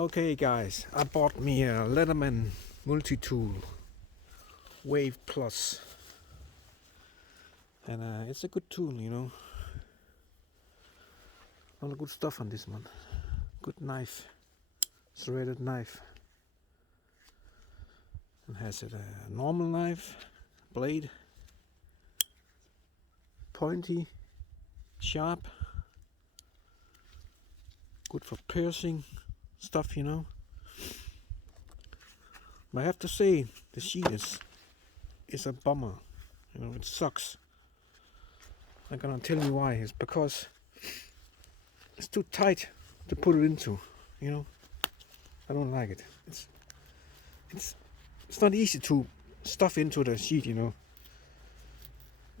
Okay guys, I bought me a Leatherman multitool Wave Plus, and it's a good tool, you know. A lot of good stuff on this one. Good knife, serrated knife. It has a normal knife, blade, pointy, sharp, good for piercing stuff, you know. But I have to say, the sheet is a bummer. You know, it sucks. I'm gonna tell you why. It's because it's too tight to put it into. You know, I don't like it. It's not easy to stuff into the sheet. You know,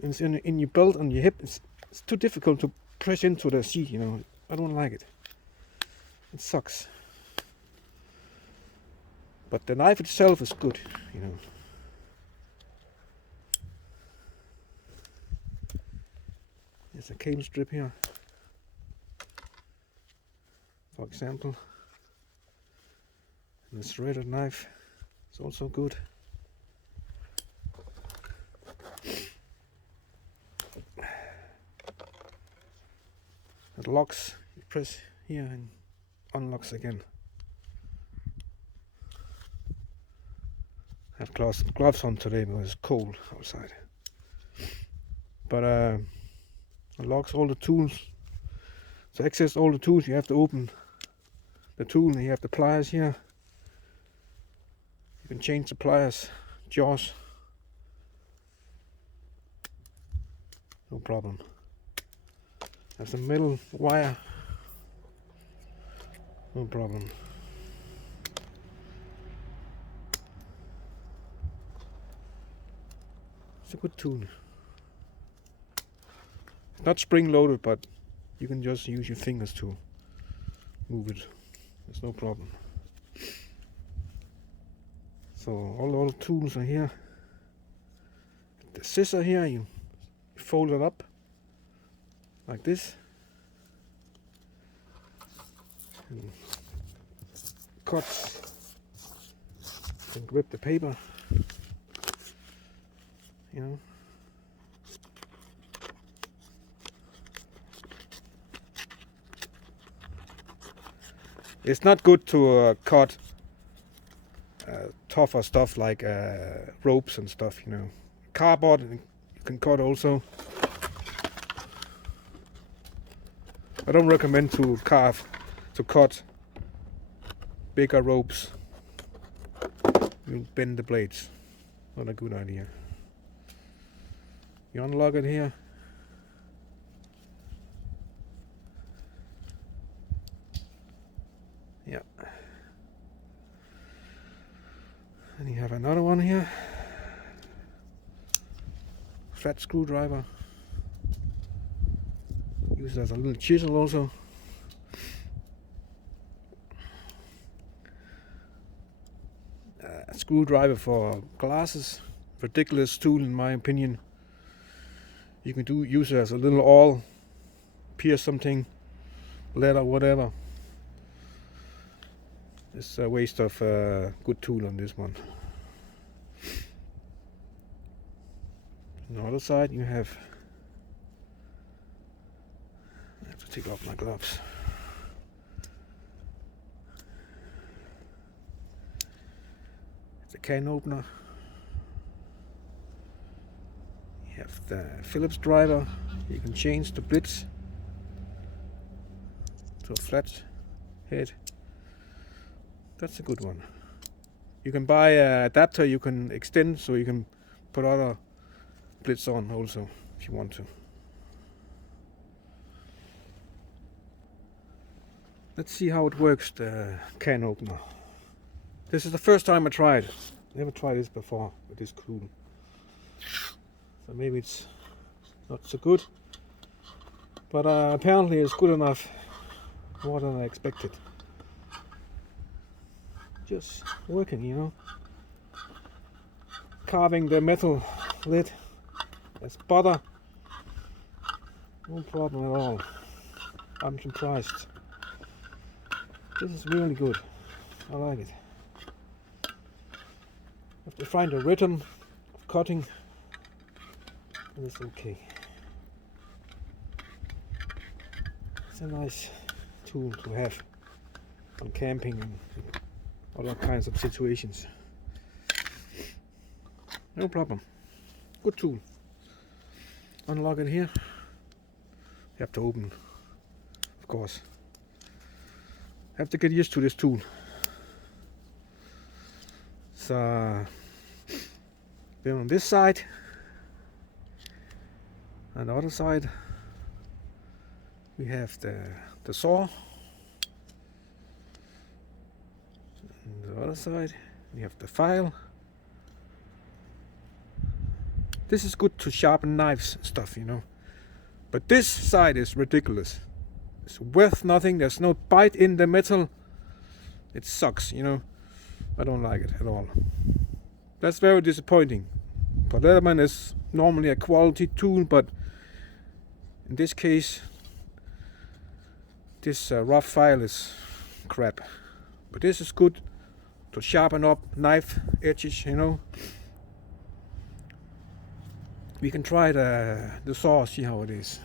it's in your belt on your hip. It's too difficult to press into the sheet. You know, I don't like it. It sucks. But the knife itself is good, you know. There's a cable strip here, for example. And the serrated knife is also good. It locks, you press here and unlocks again. I have gloves on today because it's cold outside. But it locks all the tools. To access all the tools, you have to open the tool, and you have the pliers here. You can change the pliers, jaws. No problem. There's a metal wire. No problem. It's a good tool. It's not spring loaded, but you can just use your fingers to move it. There's no problem. So all the tools are here. The scissor here, you fold it up like this. And cut and grip the paper. You know. It's not good to cut tougher stuff like ropes and stuff, you know. Cardboard you can cut also. I don't recommend to cut bigger ropes. You bend the blades. Not a good idea. You unlock it here. Yeah. And you have another one here. Flat screwdriver. Use it as a little chisel also. A screwdriver for glasses. Ridiculous tool in my opinion. You can use it as a little awl, pierce something, leather, whatever. It's a waste of a good tool on this one. On the other side you have, I have to take off my gloves. It's a can opener. You have the Phillips driver. You can change the blitz to a flat head. That's a good one. You can buy an adapter you can extend so you can put other blitz on also if you want to. Let's see how it works, the can opener. This is the first time I tried. Never tried this before with this tool. So maybe it's not so good. But apparently it's good enough. More than I expected. Just working, you know. Carving the metal lid. There's butter. No problem at all. I'm surprised. This is really good. I like it. Have to find a rhythm of cutting, and it's okay. It's a nice tool to have on camping and other kinds of situations. No problem. Good tool. Unlock it here. You have to open, of course. Have to get used to this tool. So then on this side and the other side we have the saw. And the other side we have the file. This is good to sharpen knives and stuff, you know. But this side is ridiculous. It's worth nothing. There's no bite in the metal. It sucks, you know. I don't like it at all. That's very disappointing. But Leatherman is normally a quality tool, but in this case, this rough file is crap. But this is good to sharpen up knife edges, you know. We can try the saw, see how it is.